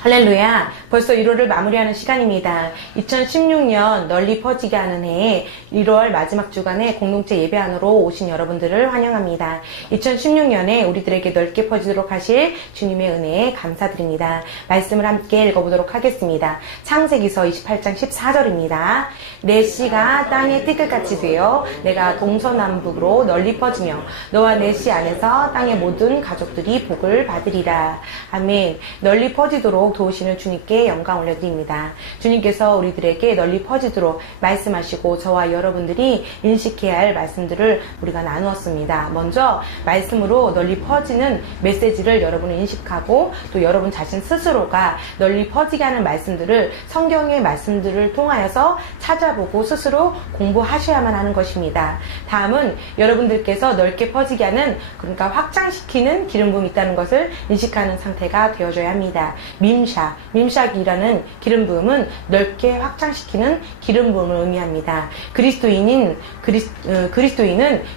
할렐루야. 벌써 1월을 마무리하는 시간입니다. 2016년 널리 퍼지게 하는 해에 1월 마지막 주간에 공동체 예배 안으로 오신 여러분들을 환영합니다. 2016년에 우리들에게 넓게 퍼지도록 하실 주님의 은혜에 감사드립니다. 말씀을 함께 읽어보도록 하겠습니다. 창세기서 28장 14절입니다. 내 씨가 땅의 띠끝같이 되어 내가 동서남북으로 널리 퍼지며 너와 내 씨 안에서 땅의 모든 가족들이 복을 받으리라. 아멘. 널리 퍼지도록 도우시는 주님께 영광 올려드립니다. 주님께서 우리들에게 널리 퍼지도록 말씀하시고 저와 여러분들이 인식해야 할 말씀들을 우리가 나누었습니다. 먼저 말씀으로 널리 퍼지는 메시지를 여러분은 인식하고 또 여러분 자신 스스로가 널리 퍼지게 하는 말씀들을 성경의 말씀들을 통하여서 찾아보고 스스로 공부하셔야만 하는 것입니다. 다음은 여러분들께서 넓게 퍼지게 하는, 그러니까 확장시키는 기름 부음이 있다는 것을 인식하는 상태가 되어줘야 합니다. 밈샥이라는 기름 부음은 넓게 확장시키는 기름 부음을 의미합니다. 그리스도인은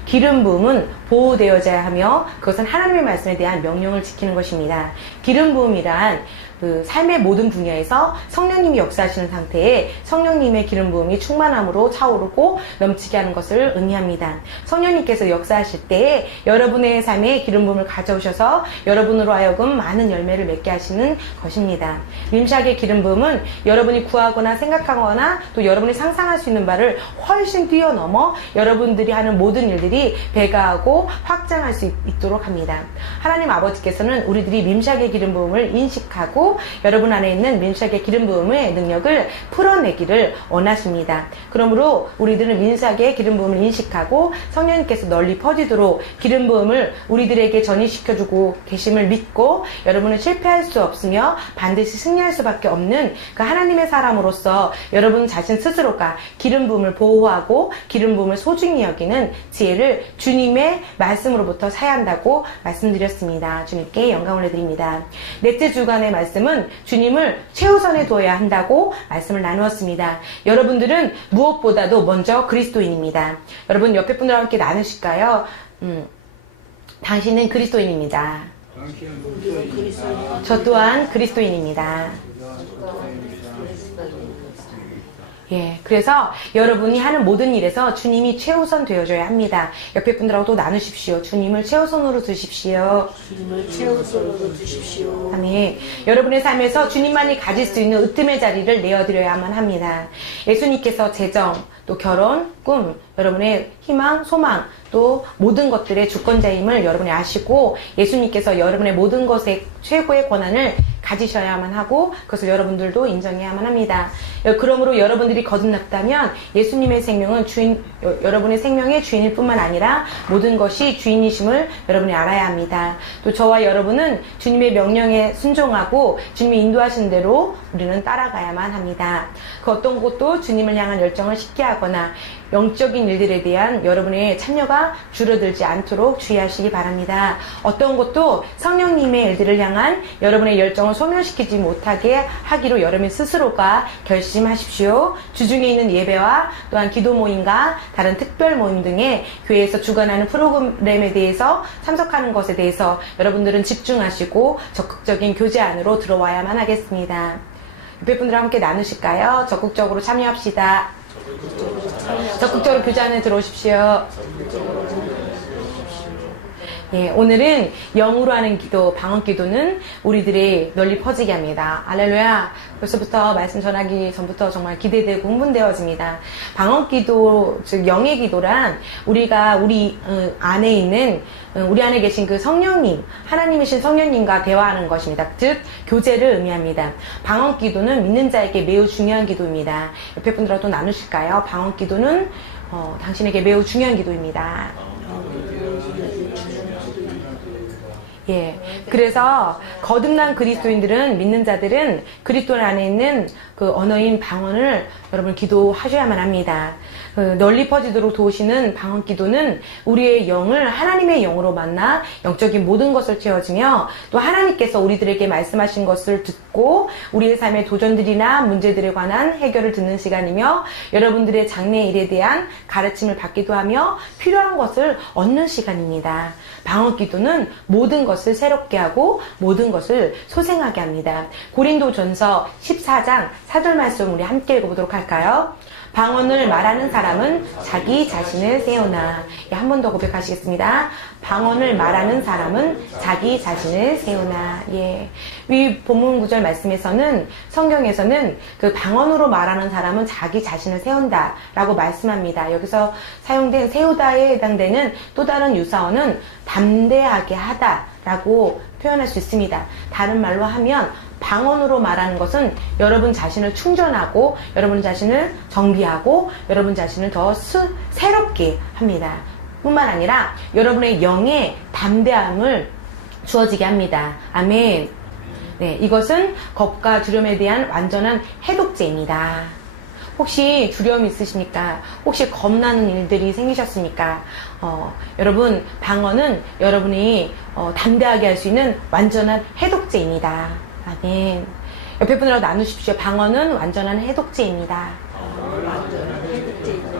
기름 부음은 보호되어져야 하며 그것은 하나님의 말씀에 대한 명령을 지키는 것입니다. 기름 부음이란 그 삶의 모든 분야에서 성령님이 역사하시는 상태에 성령님의 기름 부음이 충만함으로 차오르고 넘치게 하는 것을 의미합니다. 성령님께서 역사하실 때에 여러분의 삶에 기름 부음을 가져오셔서 여러분으로 하여금 많은 열매를 맺게 하시는 것입니다. 림샥의 기름 부음은 여러분이 구하거나 생각하거나 또 여러분이 상상할 수 있는 바를 훨씬 뛰어넘어 여러분들이 하는 모든 일들이 배가하고 확장할 수 있도록 합니다. 하나님 아버지께서는 우리들이 림샥의 기름 부음을 인식하고 여러분 안에 있는 림샥의 기름 부음의 능력을 풀어내기를 원하십니다. 그러므로 우리들은 림샥의 기름 부음을 인식하고 성령님께서 널리 퍼지도록 기름 부음을 우리들에게 전이시켜주고 계심을 믿고 여러분은 실패할 수 없으며 반드시 승리할 수밖에 없는 그 하나님의 사람으로서 여러분 자신 스스로가 기름 부음을 보호하고 기름 부음을 소중히 여기는 지혜를 주님의 말씀으로부터 사야 한다고 말씀드렸습니다. 주님께 영광 올려드립니다. 넷째 주간의 말씀은 주님을 최우선에 두어야 한다고 말씀을 나누었습니다. 여러분들은 무엇보다도 먼저 그리스도인입니다. 여러분 옆에 분들과 함께 나누실까요? 당신은 그리스도인입니다. 저 또한 그리스도인입니다. 예, 그래서 여러분이 하는 모든 일에서 주님이 최우선 되어줘야 합니다. 옆에 분들하고 또 나누십시오. 주님을 최우선으로 두십시오. 주님을 최우선으로 두십시오. 아멘. 여러분의 삶에서 주님만이 가질 수 있는 으뜸의 자리를 내어드려야만 합니다. 예수님께서 재정, 또 결혼, 꿈, 여러분의 희망, 소망, 또 모든 것들의 주권자임을 여러분이 아시고 예수님께서 여러분의 모든 것의 최고의 권한을 가지셔야만 하고 그것을 여러분들도 인정해야만 합니다. 그러므로 여러분들이 거듭났다면 예수님의 생명은 여러분의 생명의 주인일 뿐만 아니라 모든 것이 주인이심을 여러분이 알아야 합니다. 또 저와 여러분은 주님의 명령에 순종하고 주님이 인도하신 대로 우리는 따라가야만 합니다. 그 어떤 것도 주님을 향한 열정을 식게 하거나 영적인 일들에 대한 여러분의 참여가 줄어들지 않도록 주의하시기 바랍니다. 어떤 것도 성령님의 일들을 향한 여러분의 열정을 소멸시키지 못하게 하기로 여러분 스스로가 결심하십시오. 주중에 있는 예배와 또한 기도 모임과 다른 특별 모임 등의 교회에서 주관하는 프로그램에 대해서 참석하는 것에 대해서 여러분들은 집중하시고 적극적인 교제 안으로 들어와야만 하겠습니다. 옆에 분들과 함께 나누실까요? 적극적으로 참여합시다. 적극적으로 교제 안에 들어오십시오. 예, 오늘은 영으로 하는 기도, 방언 기도는 우리들이 널리 퍼지게 합니다. 할렐루야. 벌써부터 말씀 전하기 전부터 정말 기대되고 흥분되어집니다. 방언 기도, 즉 영의 기도란 우리가 우리 안에 있는 우리 안에 계신 그 성령님, 하나님이신 성령님과 대화하는 것입니다. 즉 교제를 의미합니다. 방언 기도는 믿는 자에게 매우 중요한 기도입니다. 옆에 분들하고 또 나누실까요? 방언 기도는 당신에게 매우 중요한 기도입니다. 예. 그래서 거듭난 그리스도인들은, 믿는 자들은 그리스도 안에 있는 그 언어인 방언을 여러분 기도하셔야만 합니다. 널리 퍼지도록 도우시는 방언 기도는 우리의 영을 하나님의 영으로 만나 영적인 모든 것을 채워지며 또 하나님께서 우리들에게 말씀하신 것을 듣고 우리의 삶의 도전들이나 문제들에 관한 해결을 듣는 시간이며 여러분들의 장래 일에 대한 가르침을 받기도 하며 필요한 것을 얻는 시간입니다. 방언 기도는 모든 것을 것을 새롭게 하고 모든 것을 소생하게 합니다. 고린도전서 14장 4절 말씀 우리 함께 읽어보도록 할까요? 방언을 말하는 사람은 자기 자신을 세우나. 한 번 더 고백하시겠습니다. 방언을 말하는 사람은 자기 자신을 세우나. 예. 위 본문 구절 말씀에서는 성경에서는 그 방언으로 말하는 사람은 자기 자신을 세운다 라고 말씀합니다. 여기서 사용된 세우다에 해당되는 또 다른 유사어는 담대하게 하다 라고 표현할 수 있습니다. 다른 말로 하면 방언으로 말하는 것은 여러분 자신을 충전하고 여러분 자신을 정비하고 여러분 자신을 더 새롭게 합니다. 뿐만 아니라 여러분의 영에 담대함을 주어지게 합니다. 아멘. 네, 이것은 겁과 두려움에 대한 완전한 해독제입니다. 혹시 두려움이 있으십니까? 혹시 겁나는 일들이 생기셨습니까? 여러분, 방언은 여러분이 담대하게 할 수 있는 완전한 해독제입니다. 아멘. 옆에 분들하고 나누십시오. 방언은 완전한 해독제입니다. 완전한 해독제입니다.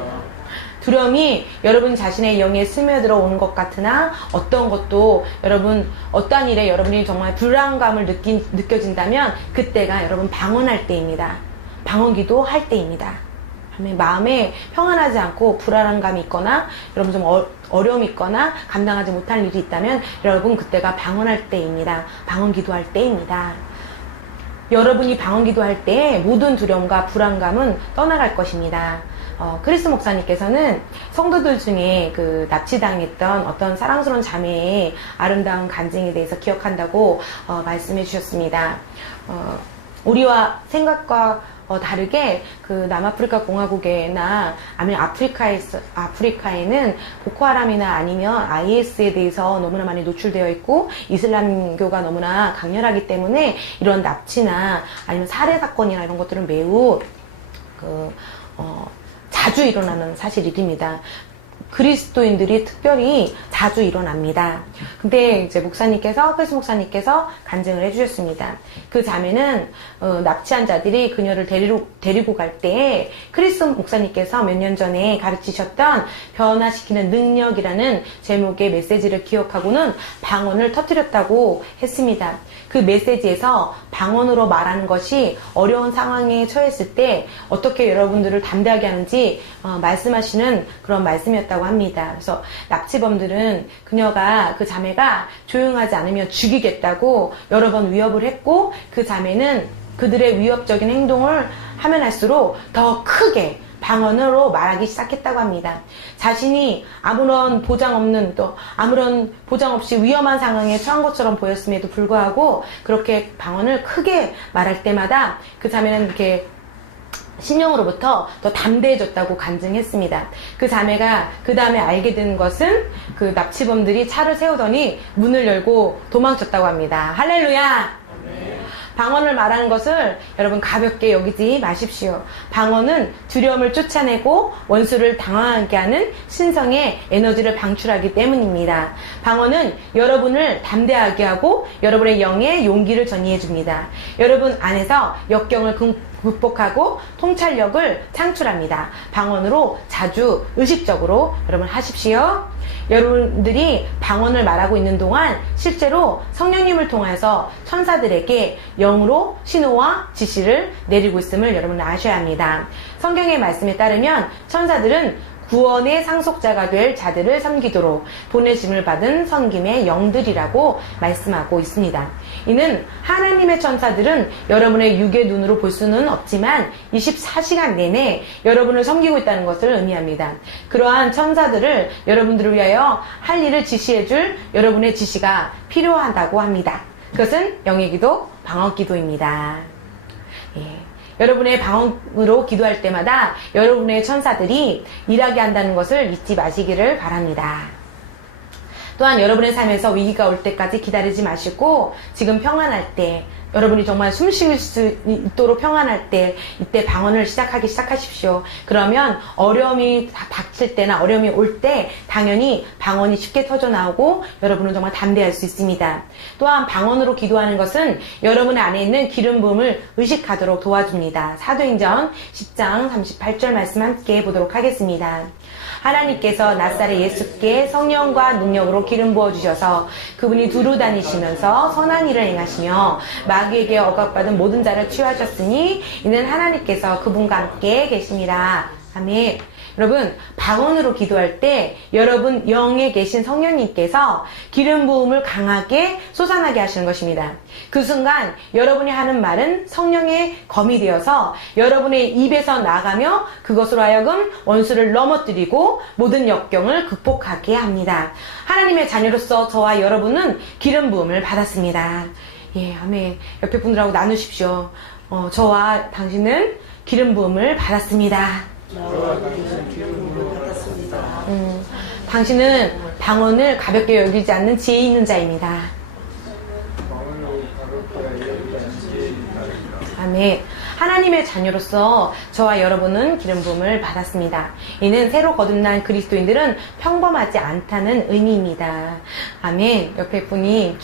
두려움이 여러분 자신의 영에 스며들어 오는 것 같으나 어떤 것도 여러분 어떠한 일에 여러분이 정말 불안감을 느껴진다면 그때가 여러분 방언할 때입니다. 방언기도 할 때입니다. 마음에 평안하지 않고 불안감이 있거나 여러분 좀 어려움이 있거나 감당하지 못할 일이 있다면 여러분 그때가 방언할 때입니다. 방언기도할 때입니다. 여러분이 방언기도할 때 모든 두려움과 불안감은 떠나갈 것입니다. 크리스 목사님께서는 성도들 중에 그 납치당했던 어떤 사랑스러운 자매의 아름다운 간증에 대해서 기억한다고 말씀해 주셨습니다. 우리와 생각과 다르게 그 남아프리카 공화국이나 아니면 아프리카에는 보코하람이나 아니면 IS에 대해서 너무나 많이 노출되어 있고 이슬람교가 너무나 강렬하기 때문에 이런 납치나 아니면 살해 사건이나 이런 것들은 매우 자주 일어나는 사실입니다. 그리스도인들이 특별히 자주 일어납니다. 근데 이제 크리스 목사님께서 간증을 해주셨습니다. 그 자매는 납치한 자들이 그녀를 데리고 갈 때 크리스 목사님께서 몇 년 전에 가르치셨던 변화시키는 능력이라는 제목의 메시지를 기억하고는 방언을 터뜨렸다고 했습니다. 그 메시지에서 방언으로 말하는 것이 어려운 상황에 처했을 때 어떻게 여러분들을 담대하게 하는지 말씀하시는 그런 말씀이었다고 합니다. 그래서 납치범들은 그 자매가 조용하지 않으면 죽이겠다고 여러 번 위협을 했고 그 자매는 그들의 위협적인 행동을 하면 할수록 더 크게 방언으로 말하기 시작했다고 합니다. 자신이 아무런 보장 없이 위험한 상황에 처한 것처럼 보였음에도 불구하고 그렇게 방언을 크게 말할 때마다 그 자매는 이렇게 신령으로부터 더 담대해졌다고 간증했습니다. 그 자매가 그 다음에 알게 된 것은 그 납치범들이 차를 세우더니 문을 열고 도망쳤다고 합니다. 할렐루야! 방언을 말하는 것을 여러분 가볍게 여기지 마십시오. 방언은 두려움을 쫓아내고 원수를 당황하게 하는 신성의 에너지를 방출하기 때문입니다. 방언은 여러분을 담대하게 하고 여러분의 영에 용기를 전이해 줍니다. 여러분 안에서 역경을 극복하고 통찰력을 창출합니다. 방언으로 자주 의식적으로 여러분 하십시오. 여러분들이 방언을 말하고 있는 동안 실제로 성령님을 통해서 천사들에게 영으로 신호와 지시를 내리고 있음을 여러분 아셔야 합니다. 성경의 말씀에 따르면 천사들은 구원의 상속자가 될 자들을 섬기도록 보내심을 받은 섬김의 영들이라고 말씀하고 있습니다. 이는 하나님의 천사들은 여러분의 육의 눈으로 볼 수는 없지만 24시간 내내 여러분을 섬기고 있다는 것을 의미합니다. 그러한 천사들을 여러분들을 위하여 할 일을 지시해줄 여러분의 지시가 필요하다고 합니다. 그것은 영의 기도, 방언 기도입니다. 예. 여러분의 방언으로 기도할 때마다 여러분의 천사들이 일하게 한다는 것을 잊지 마시기를 바랍니다. 또한 여러분의 삶에서 위기가 올 때까지 기다리지 마시고 지금 평안할 때 여러분이 정말 숨 쉴 수 있도록 평안할 때 이때 방언을 시작하십시오. 그러면 어려움이 닥칠 때나 어려움이 올 때 당연히 방언이 쉽게 터져 나오고 여러분은 정말 담대할 수 있습니다. 또한 방언으로 기도하는 것은 여러분 안에 있는 기름 부음을 의식하도록 도와줍니다. 사도행전 10장 38절 말씀 함께 보도록 하겠습니다. 하나님께서 낫사렛 예수께 성령과 능력으로 기름 부어주셔서 그분이 두루 다니시면서 선한 일을 행하시며 마귀에게 억압받은 모든 자를 치유하셨으니 이는 하나님께서 그분과 함께 계십니다. 아멘. 여러분, 방언으로 기도할 때 여러분 영에 계신 성령님께서 기름 부음을 강하게 솟아나게 하시는 것입니다. 그 순간 여러분이 하는 말은 성령의 검이 되어서 여러분의 입에서 나가며 그것으로 하여금 원수를 넘어뜨리고 모든 역경을 극복하게 합니다. 하나님의 자녀로서 저와 여러분은 기름 부음을 받았습니다. 예, 아멘. 옆에 분들하고 나누십시오. 저와 당신은 기름 부음을 받았습니다. 당신은 방언을 가볍게 여기지 않는 지혜 있는 자입니다. 아멘. 하나님의 자녀로서 저와 여러분은 기름 부음을 받았습니다. 이는 새로 거듭난 그리스도인들은 평범하지 않다는 의미입니다. 아멘. 옆에 분이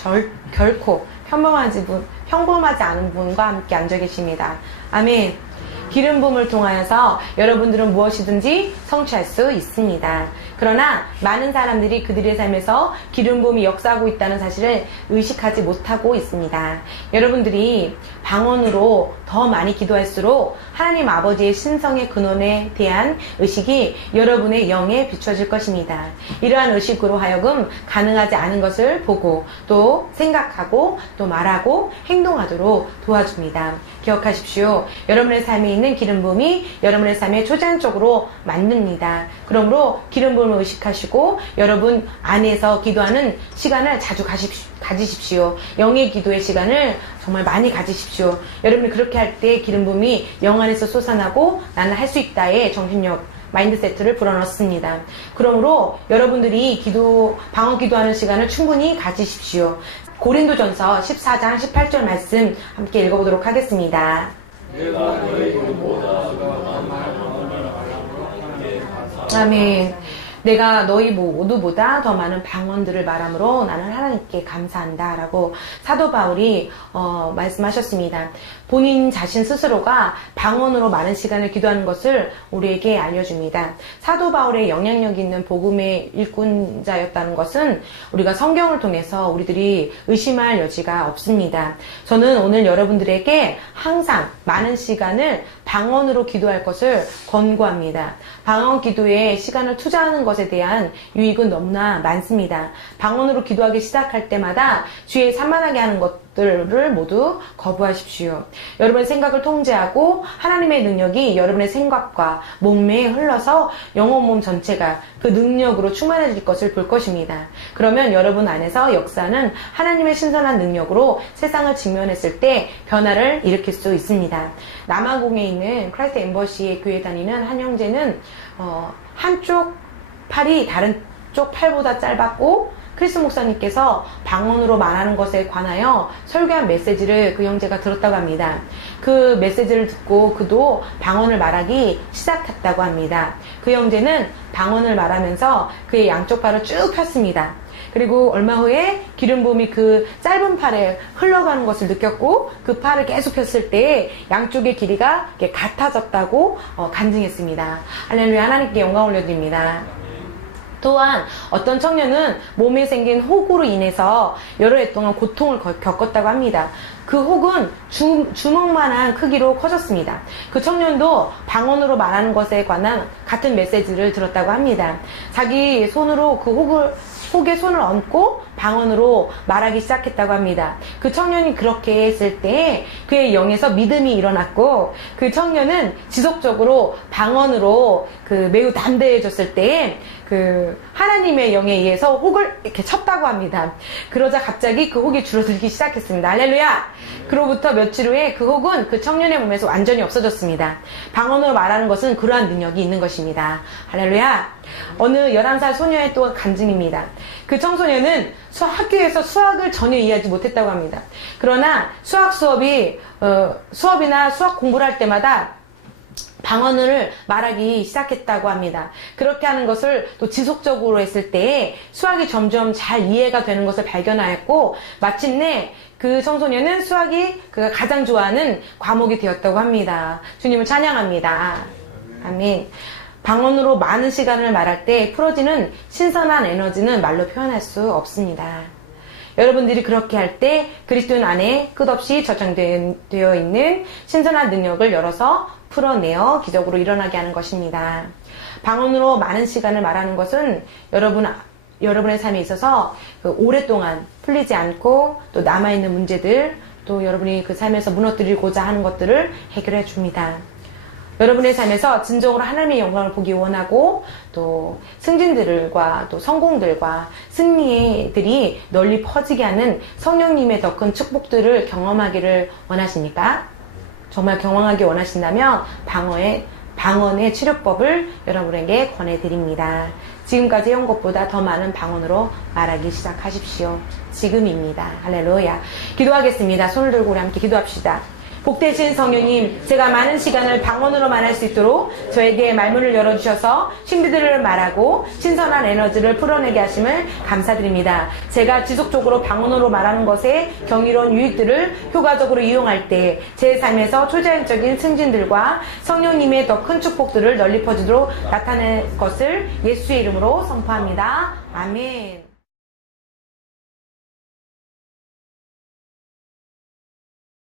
결코 평범하지 않은 분과 함께 앉아 계십니다. 아멘. 기름 부음을 통하여서 여러분들은 무엇이든지 성취할 수 있습니다. 그러나 많은 사람들이 그들의 삶에서 기름 부음이 역사하고 있다는 사실을 의식하지 못하고 있습니다. 여러분들이 방언으로 더 많이 기도할수록 하나님 아버지의 신성의 근원에 대한 의식이 여러분의 영에 비춰질 것입니다. 이러한 의식으로 하여금 가능하지 않은 것을 보고 또 생각하고 또 말하고 행동하도록 도와줍니다. 기억하십시오. 여러분의 삶에 있는 기름 부음이 여러분의 삶에 초자연적으로 만듭니다. 그러므로 기름 부음을 의식하시고 여러분 안에서 기도하는 시간을 자주 가지십시오. 영의 기도의 시간을 정말 많이 가지십시오. 여러분이 그렇게 할 때 기름 부음이 영 안에서 솟아나고 나는 할 수 있다의 정신력 마인드세트를 불어넣습니다. 그러므로 여러분들이 방언 기도하는 시간을 충분히 가지십시오. 고린도전서 14장 18절 말씀 함께 읽어보도록 하겠습니다. 아멘. 내가 너희 모두보다 더 많은 방언들을 말함으로 나는 하나님께 감사한다 라고 사도 바울이 말씀하셨습니다. 본인 자신 스스로가 방언으로 많은 시간을 기도하는 것을 우리에게 알려줍니다. 사도 바울의 영향력 있는 복음의 일꾼자였다는 것은 우리가 성경을 통해서 우리들이 의심할 여지가 없습니다. 저는 오늘 여러분들에게 항상 많은 시간을 방언으로 기도할 것을 권고합니다. 방언 기도에 시간을 투자하는 것에 대한 유익은 너무나 많습니다. 방언으로 기도하기 시작할 때마다 주의 산만하게 하는 것들을 모두 거부하십시오. 여러분의 생각을 통제하고 하나님의 능력이 여러분의 생각과 몸매에 흘러서 영혼 몸 전체가 그 능력으로 충만해질 것을 볼 것입니다. 그러면 여러분 안에서 역사는 하나님의 신선한 능력으로 세상을 직면했을 때 변화를 일으킬 수 있습니다. 남아공에 있는 크라이스트 엠버시에 교회 다니는 한 형제는 한쪽 팔이 다른 쪽 팔보다 짧았고 크리스 목사님께서 방언으로 말하는 것에 관하여 설교한 메시지를 그 형제가 들었다고 합니다. 그 메시지를 듣고 그도 방언을 말하기 시작했다고 합니다. 그 형제는 방언을 말하면서 그의 양쪽 팔을 쭉 폈습니다. 그리고 얼마 후에 기름 부음이 그 짧은 팔에 흘러가는 것을 느꼈고 그 팔을 계속 폈을 때 양쪽의 길이가 같아졌다고 간증했습니다. 할렐루야. 하나님께 영광 올려드립니다. 또한 어떤 청년은 몸에 생긴 혹으로 인해서 여러 해 동안 고통을 겪었다고 합니다. 그 혹은 주먹만한 크기로 커졌습니다. 그 청년도 방언으로 말하는 것에 관한 같은 메시지를 들었다고 합니다. 자기 손으로 그 혹에 손을 얹고 방언으로 말하기 시작했다고 합니다. 그 청년이 그렇게 했을 때 그의 영에서 믿음이 일어났고 그 청년은 지속적으로 방언으로 매우 담대해졌을 때 하나님의 영에 의해서 혹을 이렇게 쳤다고 합니다. 그러자 갑자기 그 혹이 줄어들기 시작했습니다. 할렐루야! 그로부터 며칠 후에 그 혹은 그 청년의 몸에서 완전히 없어졌습니다. 방언으로 말하는 것은 그러한 능력이 있는 것입니다. 할렐루야! 어느 11살 소녀의 또 간증입니다. 그 청소년은 학교에서 수학을 전혀 이해하지 못했다고 합니다. 그러나 수업이나 수학 공부를 할 때마다 방언을 말하기 시작했다고 합니다. 그렇게 하는 것을 또 지속적으로 했을 때 수학이 점점 잘 이해가 되는 것을 발견하였고 마침내 그 청소년은 수학이 그가 가장 좋아하는 과목이 되었다고 합니다. 주님을 찬양합니다. 아멘. 방언으로 많은 시간을 말할 때 풀어지는 신선한 에너지는 말로 표현할 수 없습니다. 여러분들이 그렇게 할 때 그리스도 안에 끝없이 저장되어 있는 신선한 능력을 열어서 풀어내어 기적으로 일어나게 하는 것입니다. 방언으로 많은 시간을 말하는 것은 여러분의 삶에 있어서 오랫동안 풀리지 않고 또 남아있는 문제들, 또 여러분이 그 삶에서 무너뜨리고자 하는 것들을 해결해 줍니다. 여러분의 삶에서 진정으로 하나님의 영광을 보기 원하고 또 승진들과 또 성공들과 승리들이 널리 퍼지게 하는 성령님의 더 큰 축복들을 경험하기를 원하십니까? 정말 경험하기 원하신다면 방언의 치료법을 여러분에게 권해드립니다. 지금까지 해온 것보다 더 많은 방언으로 말하기 시작하십시오. 지금입니다. 할렐루야. 기도하겠습니다. 손을 들고 우리 함께 기도합시다. 복되신 성령님, 제가 많은 시간을 방언으로 말할 수 있도록 저에게 말문을 열어주셔서 신비들을 말하고 신선한 에너지를 풀어내게 하심을 감사드립니다. 제가 지속적으로 방언으로 말하는 것에 경이로운 유익들을 효과적으로 이용할 때 제 삶에서 초자연적인 승진들과 성령님의 더 큰 축복들을 널리 퍼지도록 나타낼 것을 예수의 이름으로 선포합니다. 아멘.